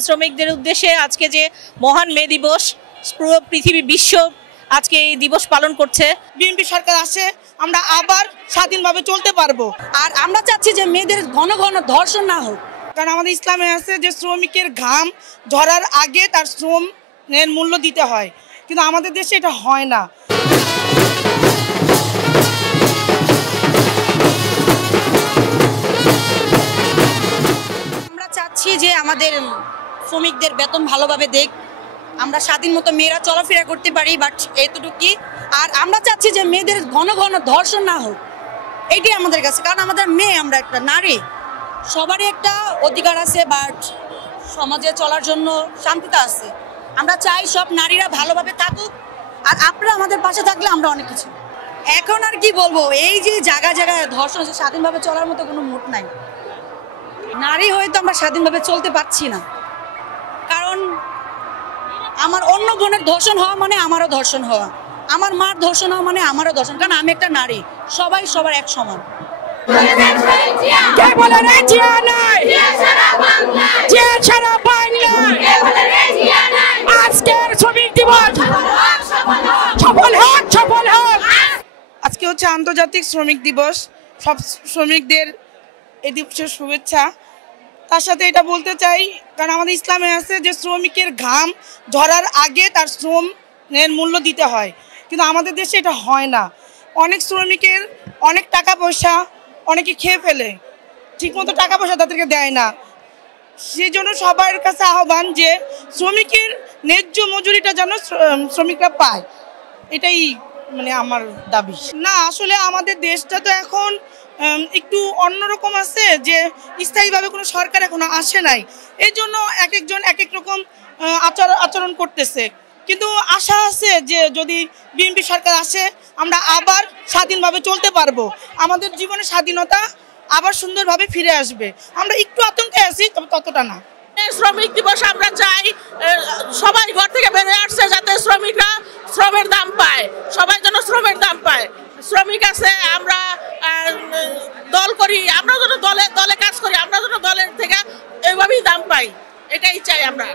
শ্রমিকদের উদ্দেশ্যে আজকে যে মহান মে দিবস, পুরো পৃথিবী বিশ্ব আজকে এই দিবস পালন করছে। বিএনপি সরকার আসে আমরা আবার স্বাধীনভাবে চলতে পারবো। আর আমরা চাচ্ছি যে মেয়েদের ঘন ঘন ধর্ষণ না হোক, কারণ আমাদের ইসলামে আছে যে শ্রমিকের ঘাম ঝরার আগে তার শ্রমের মূল্য দিতে হয়, কিন্তু আমাদের দেশে এটা হয় না। আমরা চাচ্ছি যে আমাদের শ্রমিকদের বেতন ভালোভাবে দেখ, আমরা স্বাধীন মতো মেয়েরা চলাফেরা করতে পারি, বাট এতটুকুই। আর আমরা চাচ্ছি যে মেয়েদের ঘন ঘন ধর্ষণ না হোক, এইটাই আমাদের কাছে। কারণ আমাদের মেয়ে, আমরা একটা নারী, সবারই একটা অধিকার আছে, বাট সমাজে চলার জন্য শান্তিতে আছে। আমরা চাই সব নারীরা ভালোভাবে থাকুক, আর আপনারা আমাদের পাশে থাকলে আমরা অনেক কিছু। এখন আর কি বলবো, এই যে জায়গায় জায়গায় ধর্ষণ, স্বাধীনভাবে চলার মতো কোনো মুড নাই। নারী হয়তো আমরা স্বাধীনভাবে চলতে পারছি না, কারণ আমার অন্য বোনের ধর্ষণ হওয়া মানে আমারও ধর্ষণ হওয়া, আমার মার ধর্ষণ হওয়া মানে আমারও ধর্ষণ, কারণ আমি একটা নারী। সবাই সবার এক সমান। আজকে হচ্ছে আন্তর্জাতিক শ্রমিক দিবস। সব শ্রমিকদের এই দিবসের শুভেচ্ছা। তার সাথে এটা বলতে চাই, কারণ আমাদের ইসলামে আছে যে শ্রমিকের ঘাম ঝরার আগে তার শ্রমের মূল্য দিতে হয়, কিন্তু আমাদের দেশে এটা হয় না। অনেক শ্রমিকের অনেক টাকা পয়সা অনেকে খেয়ে ফেলে, ঠিকমতো টাকা পয়সা তাদেরকে দেয় না। সেই জন্য সবার কাছে আহ্বান যে শ্রমিকের ন্যায্য মজুরিটা যেন শ্রমিকরা পায়, এটাই মানে আমার দাবি। না, আসলে আমাদের দেশটা তো এখন একটু অন্যরকম আছে, যে স্থায়ীভাবে কোনো সরকার এখনো আসে নাই, এই জন্য এক একজন এক এক রকম আচরণ করতেছে। কিন্তু আশা আছে যে যদি বিএনপি সরকার আসে আমরা আবার স্বাধীনভাবে চলতে পারবো, আমাদের জীবনে স্বাধীনতা আবার সুন্দরভাবে ফিরে আসবে। আমরা একটু আতঙ্কে আছি, তবে ততটা না। শ্রমিক দিবস আমরা চাই সবাই ঘর থেকে বেরিয়ে আসছে, যাতে শ্রমিকরা শ্রমের দাম পায়, সবাই যেন শ্রমের দাম পায়। শ্রমিক আছে, আমরা দল করি, আমরা যেন দলে দলে কাজ করি, আমরা যেন দলের থেকে এইভাবেই দাম পাই, এটাই চাই আমরা।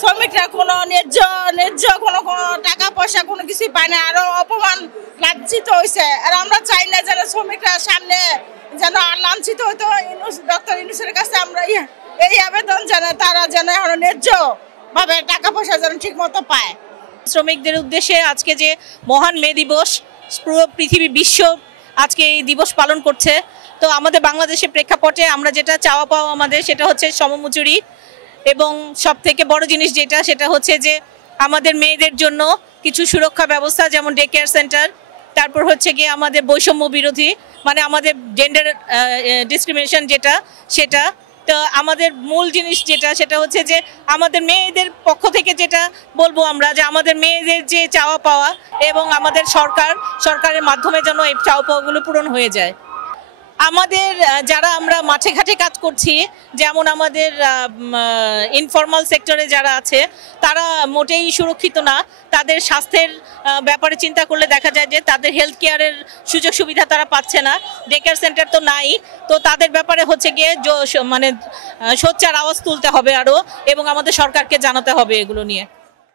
শ্রমিকরা কোনো ন্যায্য কোনো টাকা পয়সা কোনো কিছুই পায় না, আরো অপমান লাঞ্ছিত হয়েছে। আর আমরা চাই না যেন শ্রমিকরা সামনে যেন লাঞ্ছিত হইতো। ডক্টর ইউনূসের কাছে আমরা এই আবেদন যেন তারা যেন এখন ন্যায্যভাবে টাকা পয়সা যেন ঠিক মতো পায়। শ্রমিকদের উদ্দেশ্যে আজকে যে মহান মে দিবস, পুরো পৃথিবী বিশ্ব আজকে এই দিবস পালন করছে। তো আমাদের বাংলাদেশের প্রেক্ষাপটে আমরা যেটা চাওয়া পাওয়া আমাদের, সেটা হচ্ছে সমমজুরি, এবং সব থেকে বড় জিনিস যেটা, সেটা হচ্ছে যে আমাদের মেয়েদের জন্য কিছু সুরক্ষা ব্যবস্থা, যেমন ডে কেয়ার সেন্টার। তারপর হচ্ছে গিয়ে আমাদের বৈষম্য বিরোধী, মানে আমাদের জেন্ডার ডিসক্রিমিনেশন যেটা, সেটা। তো আমাদের মূল জিনিস যেটা, সেটা হচ্ছে যে আমাদের মেয়েদের পক্ষ থেকে যেটা বলবো আমরা, যে আমাদের মেয়েদের যে চাওয়া পাওয়া, এবং আমাদের সরকারের মাধ্যমে যেন এই চাওয়া পাওয়াগুলো পূরণ হয়ে যায়। আমাদের যারা আমরা মাঠে ঘাটে কাজ করছি, যেমন আমাদের ইনফর্মাল সেক্টরে যারা আছে, তারা মোটেই সুরক্ষিত না। তাদের স্বাস্থ্যের ব্যাপারে চিন্তা করলে দেখা যায় যে তাদের হেলথ কেয়ারের সুযোগ সুবিধা তারা পাচ্ছে না, ডে কেয়ার সেন্টার তো নাই। তো তাদের ব্যাপারে হচ্ছে গিয়ে মানে সোচ্চার আওয়াজ তুলতে হবে আরও, এবং আমাদের সরকারকে জানাতে হবে এগুলো নিয়ে।